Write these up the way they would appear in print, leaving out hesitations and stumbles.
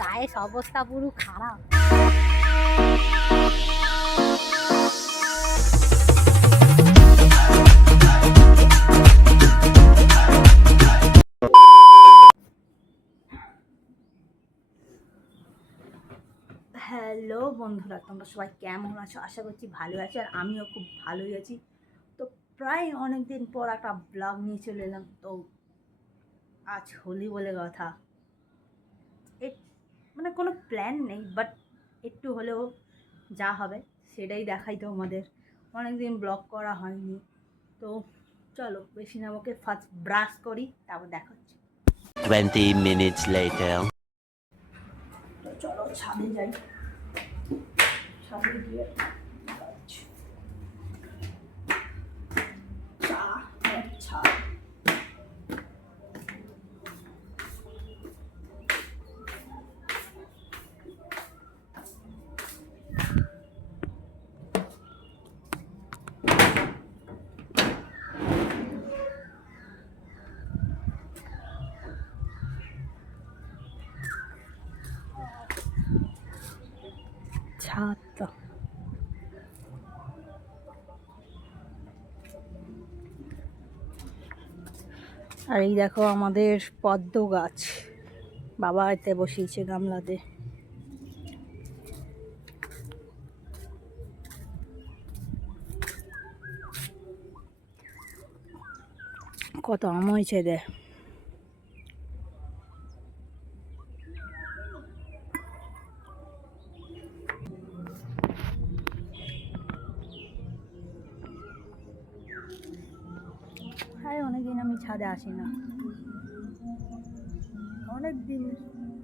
গায়ের অবস্থা পুরো খারাপ। হ্যালো বন্ধুরা, তোমরা সবাই কেমন আছো? আশা করছি ভালো আছো, আর আমিও খুব ভালোই আছি। তো প্রায় অনেক দিন পর একটা ব্লগ নিয়ে চলে এলাম। তো আজ হোলি বলে কথা, মানে কোনো প্ল্যান নেই, বাট একটু হলেও যা হবে সেটাই দেখাই তোমাদের। অনেকদিন ব্লগ করা হয়নি, তো চলো বেশি না, ওকে ফার্স্ট ব্রাশ করি, তারপর দেখা হচ্ছে। 20 minutes later. তো চলো ছাদে যাই, ছাদে গিয়ে চা ছাদ। ছাদটা আর এই দেখো আমাদের পদ্ম গাছ, বাবা এতে বসিয়েছে গামলাতে। কত আম হয়েছে দে। আরে অনেকদিন আমি ছাদে আসি না,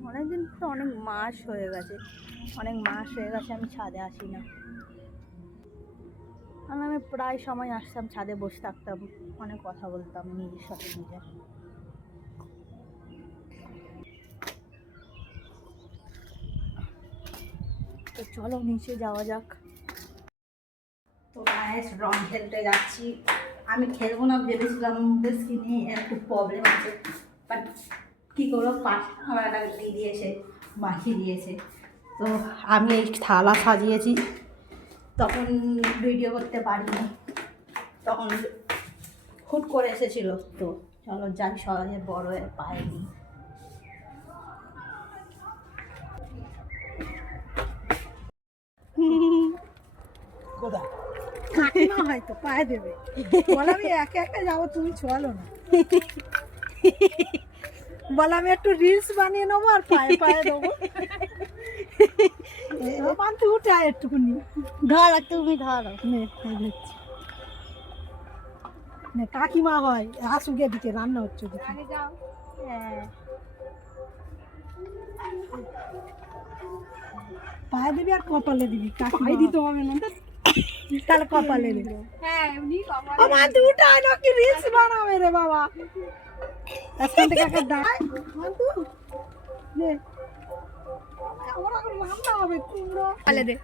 অনেকদিন তো অনেক মাস হয়ে গেছে, আমি ছাদে আসি না। আর আমি প্রায় সময় আসতাম, ছাদে বসে থাকতাম, অনেক কথা বলতাম নিজের সাথে নিজে। তো চলো নিচে যাওয়া যাক। তো গাইস, রং খেলতে যাচ্ছি। আমি খেলবো না ভেবেছিলাম, স্কিনে একটু প্রবলেম আছে, বাট কী করবো, পাশ আমার একটা দিদি এসে মাখিয়ে দিয়েছে। তো আমি এই থালা সাজিয়েছি, তখন ভিডিও করতে পারিনি, তখন হুট করে এসেছিল। তো চলো যাই, সহজে বড় হয়ে পাইনি। কাকিমা হয়তো পায়ে দেবে, বলে আমি একে একে যাবো, তুমি চলো না। বলে আমি একটু রিলস বানিয়ে নেবো আর পায়ে পায়ে দেবো। তুই উঠে আয় একটুকুনি, ধরো তুমি ধরো। কাকিমা হয়, আসুক এদিকে, রান্না হচ্ছে। পায়ে দিবি আর কপালে দিবি, পায়ে দিতে হবে না, তাহলে কপালে দিবি। হ্যাঁ এমনি কপালে। আমার দুটো আনো কি রিলস বানাবে রে বাবা। এখান থেকে একটা দাঁড়ায় মন্তু নে, ওরা রান্না হবে কুমড়ো পালে দে।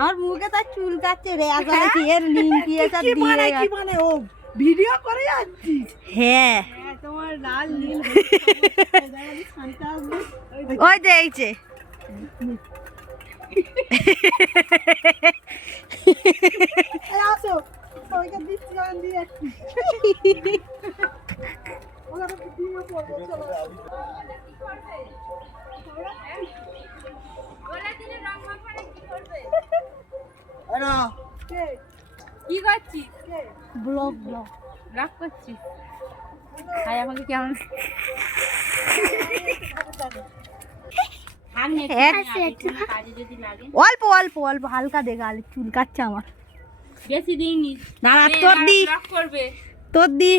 আমার মুখে তার চুল কাটছে রে, আসলে কি এর লিংক এটা দিয়ে কি মানে ও ভিডিও করে যাচ্ছিস? হ্যাঁ তোমার লাল নীল ওই দেখছে। আসো ওইটা দিচ্ছি, আমি দিয়ে আসছি। ওরা তো ভিডিও করবে, চলো। ওরা দিনে রং মাখানে কি করবে? আরে কে কি করছিস? কে ব্লগ করছিস? হাই আমাকে কেমন অল্প অল্প অল্প হালকা দে, গালে চুল কাটছে আমার, বেশি দিইনি। দাঁড়া, তোর দি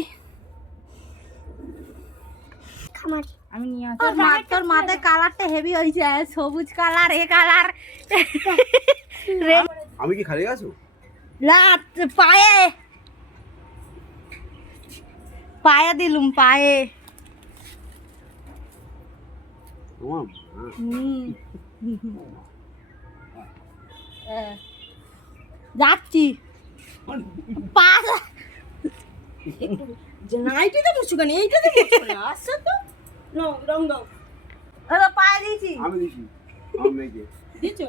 আমি নিয়ে আসি। তোর মাথায় কালারটা হেভি হয়েছে, সবুজ কালার, এ কালার। আমি কি খালি আছো? পায়ে পায়ে দিলুম, পায়ে। যাচ্ছি যে নাইটিতে মুছছো কেন? এইটাতে মুছছো না। আসছে তো নাও রং দাও। দাদা পায়ে দিয়েছি। আমি দিছি আমার মেয়েকে দিছো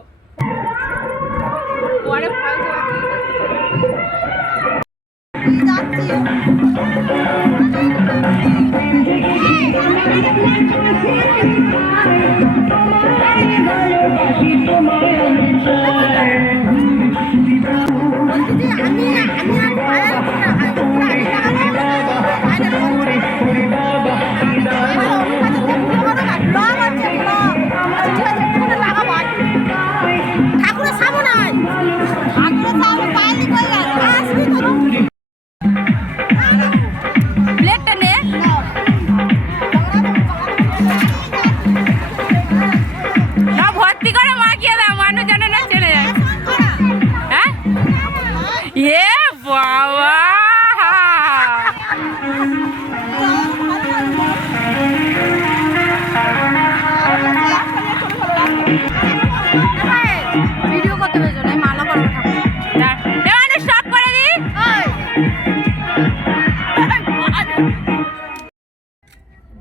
পরে ফালতু যাচ্ছি ঠাকুরের সামনে ঠাকুরের সামনে পায়ে কই আসবি তো প্লেটটা নে না ভর্তি করে মাখিয়ে দাও মানুষ যেন না চলে যায়। হ্যাঁ এ বাবা ভিডিও করতে পেরেছো না মালা করো দেওয়ানে স্টপ করে দি।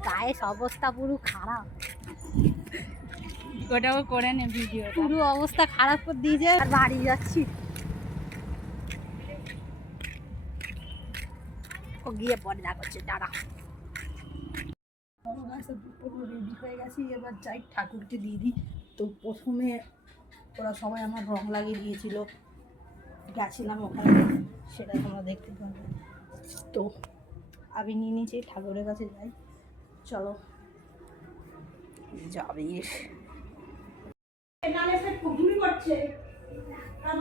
গায়ে অবস্থা পুরো খারাপ ওটাও করে নে ভিডিও। পুরো অবস্থা খারাপ করে দিয়েছে আর বাড়ি যাচ্ছি ও গিয়ে পরে দেখা হচ্ছে দাঁড়া রেডি হয়ে গেছি এবার যাই ঠাকুরকে দিয়ে দিই তো প্রথমে ওরা সবাই আমার রং লাগিয়ে দিয়েছিল গেছিলাম ওখানে সেটা তোমরা দেখতে পাবে তো আমি নিয়ে নিয়েছি ঠাকুরের কাছে যাই চলো যাবে ঘুমি করছে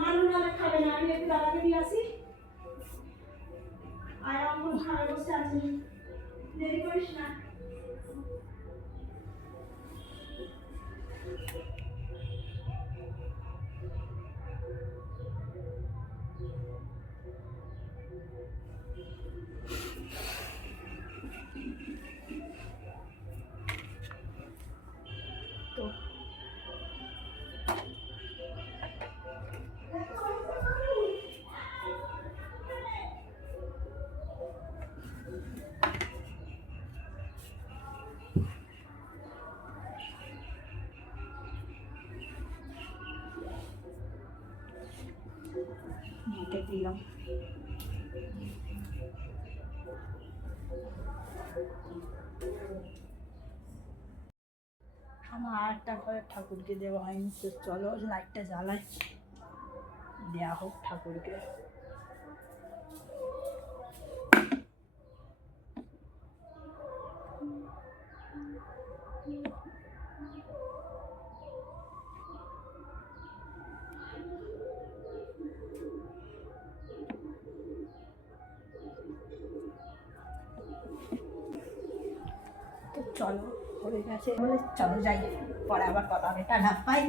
মানুষ নালে খাবে না আমি একটু দাদাকে দিয়ে আসি আর আমার খাবে বসে আছি দেরি করিস না তো মুখে দিলাম আমার আরেকটা ঘরে ঠাকুরকে দেওয়া হয়নি তো চলো লাইটটা জ্বালাই দেওয়া হোক ঠাকুরকে তো চলো হয়ে গেছে বলে চলো যাই পরে আবার কথা হবে টাটা বাই